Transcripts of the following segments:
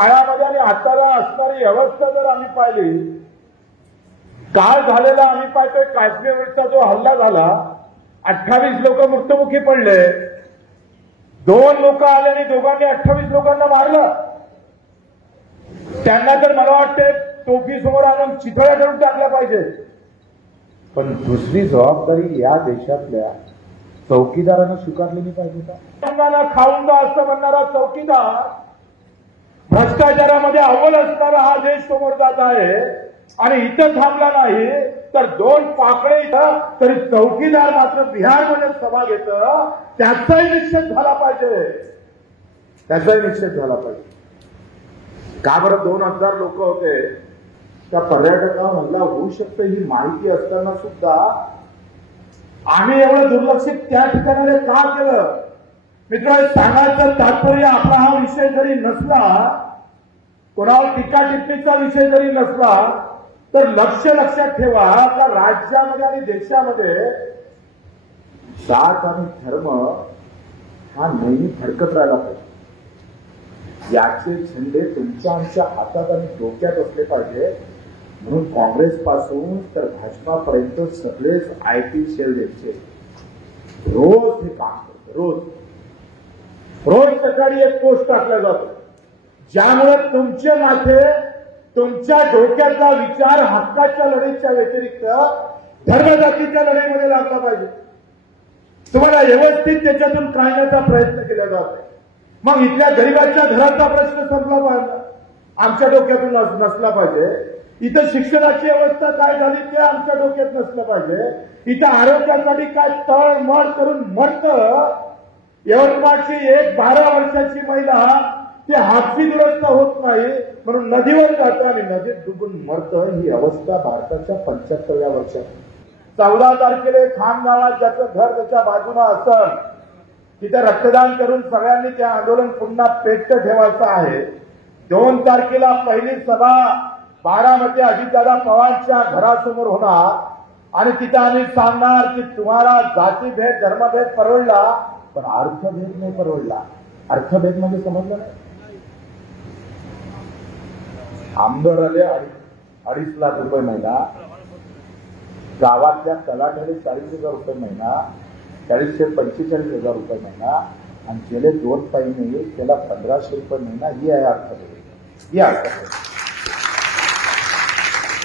पायामध्ये आणि हाताला असणारी अवस्था जर आम्ही पाहिली, काल झालेला आम्ही पाहतोय काश्मीरचा जो हल्ला झाला, 28 लोक मृत्युमुखी पडले, 2 लोक आले आणि दोघांनी 28 लोकांना मारलं. त्यांना तर मला वाटते टोपी समोर आणून चिथोळ्या करून टाकल्या पाहिजे. पण दुसरी जबाबदारी या देशातल्या चौकीदारानं स्वीकारलेली पाहिजे का? खाऊन जा असं म्हणणारा चौकीदार भ्रष्टाचारामध्ये अव्वल असणारा हा देश समोर जात आहे आणि इथं थांबला नाही तर 2 पाकडे इथं तरी चौकीदार मात्र बिहारमध्ये सभा घेतं. त्याचाही निषेध झाला पाहिजे, त्याचाही निषेध झाला पाहिजे. का बरं 2000 लोक होते, त्या पर्यटकांना हल्ला होऊ शकते ही माहिती असताना सुद्धा आम्ही एवढं दुर्लक्षित त्या ठिकाणी का केलं? मित्रांनो, सांगायचं तात्पर्य आपला हा विषय जरी नसला, कोणावर टीका टिप्पणीचा विषय जरी नसला, तर लक्षात ठेवा का राज्यामध्ये आणि देशामध्ये जात आणि धर्म हा नेहमी फडकत राहिला पाहिजे. याचे झेंडे तुमच्या आमच्या हातात आणि डोक्यात असले पाहिजे. म्हणून काँग्रेस पासून तर भाजपापर्यंत सगळेच आयटी सेल द्यायचे रोज हे काम करते. रोज सकाळी एक पोस्ट टाकला जातो ज्यामुळे तुमचे माथे, तुमच्या डोक्याचा विचार हक्काच्या लढाईच्या व्यतिरिक्त धर्मजातीच्या लढाईमध्ये लागला पाहिजे. तुम्हाला व्यवस्थित त्याच्यातून काढण्याचा प्रयत्न केला जातो. मग इथल्या गरिबांच्या घराचा प्रश्न संपला पाहिजे, आमच्या डोक्यातून नसला पाहिजे. इथं शिक्षणाची अवस्था काय झाली ते आमच्या डोक्यात नसलं पाहिजे. इथं आरोग्यासाठी काय तळमळ करून मरतं. यवतमाळची एक 12 वर्षाची महिला ती हापसीग्रस्त होत नाही म्हणून नदीवर जातं आणि नदीत डुबून मरतं. ही अवस्था भारताच्या 75व्या वर्षात. 14 तारखेला खामगावात ज्याचं घर त्याच्या बाजूला असतं तिथे रक्तदान करून सगळ्यांनी ते आंदोलन पुन्हा पेटतं ठेवायचं आहे. 2 तारखेला पहिली सभा बारामती अजितदादा पवारच्या घरासमोर होणार आणि तिथे आम्ही सांगणार की तुम्हाला जातीभेद धर्मभेद परवडला पण अर्थभेद नाही परवडला. अर्थभेद म्हणजे समजलं नाही. आमदार आले 2.5 लाख रुपये महिना, गावातल्या तलाठ्याने 40,000 रुपये महिना, 40 ते 45,000 रुपये महिना आणि गेले 2 महिने त्याला 1500 रुपये महिना. ही आहे अर्थभेद. ही अर्थभेद.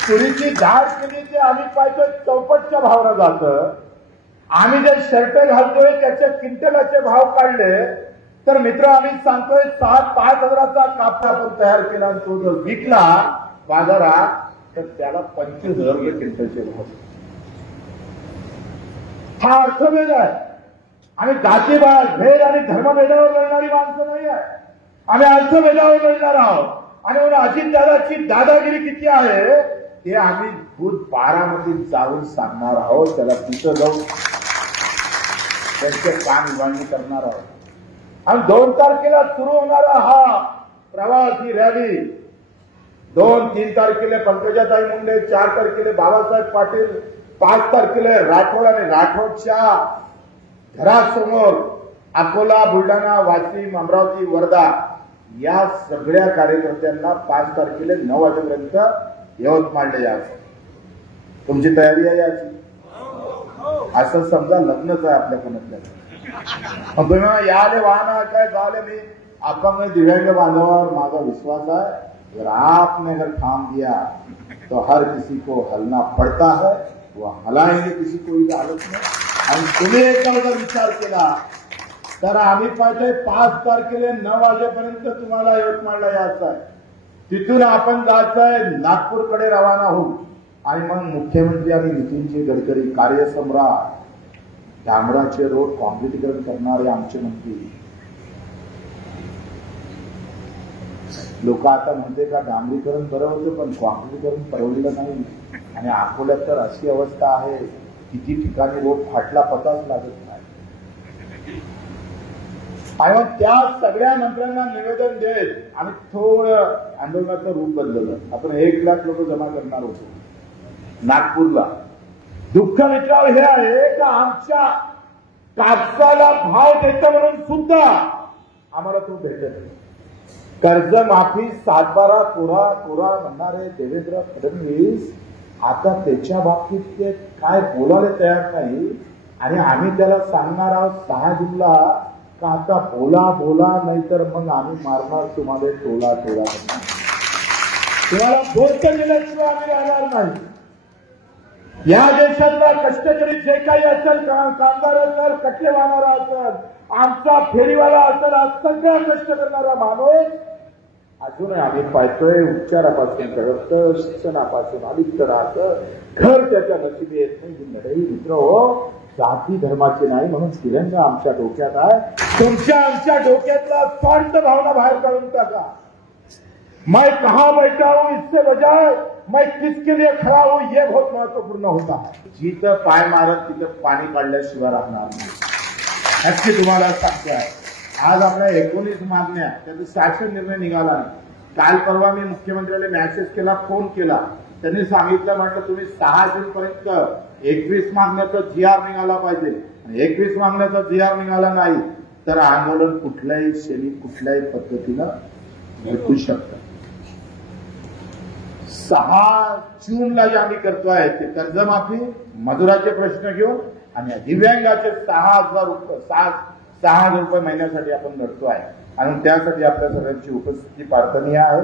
तुरीची डाळ केली ते आम्ही पाहतोय चौपटच्या भावाला जातं. आम्ही जे शर्ट घालतोय त्याचे क्विंटलाचे भाव काढले तर मित्र आम्ही सांगतोय 5 हजाराचा कापड आपण तयार केला आणि तो जर विकला बाजारात तर त्याला 25,000 रुपये क्विंटलचे भाव. हा अर्थभेद आहे. आम्ही जातीभेद आणि धर्मभेदावर लढणारी माणसं नाही आहे. आम्ही अर्थभेदावर लढणार आहोत. आणि म्हणून अजितदादाची दादागिरी किती आहे ते आम्ही दूध बारामतीत जाऊन सांगणार आहोत. त्याला तिथं जाऊन त्यांचे काम विभागणी करणार आहोत. आणि 2 तारखेला सुरू होणारा हा प्रवास, ही रॅली 2-3 तारखेला पंकजाताई मुंडे, 4 तारखेला बाबासाहेब पाटील, 5 तारखेला राठोड आणि राठोडच्या घरासमोर अकोला, बुलढाणा, वाशिम, अमरावती, वर्धा या सगळ्या कार्यकर्त्यांना 5 तारखेला 9 वाजेपर्यंत यवतमाळला यायचं. तुमची तयारी आहे याची? असं समजा लग्नच आहे आपल्या कोणातल्या. मग तुम्ही याले वाहना काय झाले मी अपंग दिव्यांग बांधवावर माझा विश्वास है. अगर आपने अगर काम दिया तो हर किसी को हलना पड़ता है. वो हलाएंगे किसी को ही हालत में. आणि तुम्ही एकदा जर विचार केला तर आम्ही पाहतोय 5 तारखेला 9 वाजेपर्यंत तुम्हाला यवतमाळला यायचं आहे. तिथून आपण जायचंय नागपूरकडे रवाना होऊ. आणि मग मुख्यमंत्री आणि नितीनजी गडकरी कार्यसम्राट डांबराचे रोड काँक्रिटीकरण करणारे आमचे मंत्री. लोक आता म्हणते का डांबरीकरण बरं होतं पण काँक्रिटीकरण परवडलं नाही. आणि अकोल्यात तर अशी अवस्था आहे किती ठिकाणी रोड फाटला पताच लागत नाही. आणि मग त्या सगळ्या मंत्र्यांना निवेदन देत आणि थोडं आंदोलनाचं रूप बदललं. आपण 1 लाख लोक जमा करणार होतो नागपूरला. दुःख मित्रांनो हे आहे का आमच्या कापसाला भाव देतं म्हणून सुद्धा आम्हाला तो भेटत नाही. कर्जमाफी 7/12 कोरा कोरा म्हणणारे देवेंद्र फडणवीस आता त्याच्या बाबतीत ते काय बोलायला तयार नाही आणि आम्ही त्याला सांगणार आहोत 6 जूनला का आता बोला बोला नाहीतर मग आम्ही मारणार तुम्हाला टोला टोला करणार. तुम्हाला बोलत दिल्याशिवाय आम्ही राहणार नाही. या देशातला कष्टकरी जे काही असेल कामगार असेल कटले वाहणारा असेल आमचा फेरीवाला असेल हा सगळा कष्ट करणारा माणूस अजूनही आम्ही पाहतोय उपचारापासून करत शिक्षणापासून अलिप्त राहतं घर त्याच्या नशिबी येत नाही. लढाई मित्र हो जाती धर्माचे नाही म्हणून तिरंगा आमच्या डोक्यात आहे. तुमच्या आमच्या डोक्यातला स्वार्थ भावना बाहेर काढून टाका. मैं कहा बैठा हूं इससे बजाय मैं किसके लिए खड़ा हूं ये बहुत महत्वपूर्ण होता है. जिथं पाय मारत तिथं पाणी काढल्याशिवाय राहणार नाही नक्की तुम्हाला सांगते आहे. आज आपल्या 19 मागण्या त्याचा शासन निर्णय निघाला नाही. काल परवा मी मुख्यमंत्र्याला मेसेज केला फोन केला त्यांनी सांगितलं म्हटलं तुम्ही 6 जून पर्यंत 21 मागण्याचा GR निघाला पाहिजे. 21 मागण्याचा GR निघाला नाही तर आंदोलन कुठल्याही शैली कुठल्याही पद्धतीनं भेटू शकतं. 6 जूनला जे आम्ही करतोय ते कर्जमाफी मजुराचे प्रश्न घेऊन आणि दिव्यांगाचे 6,000 रुपये महिन्यासाठी आपण लढतोय आणि त्यासाठी आपल्या सगळ्यांची उपस्थिती प्रार्थनीय आहे.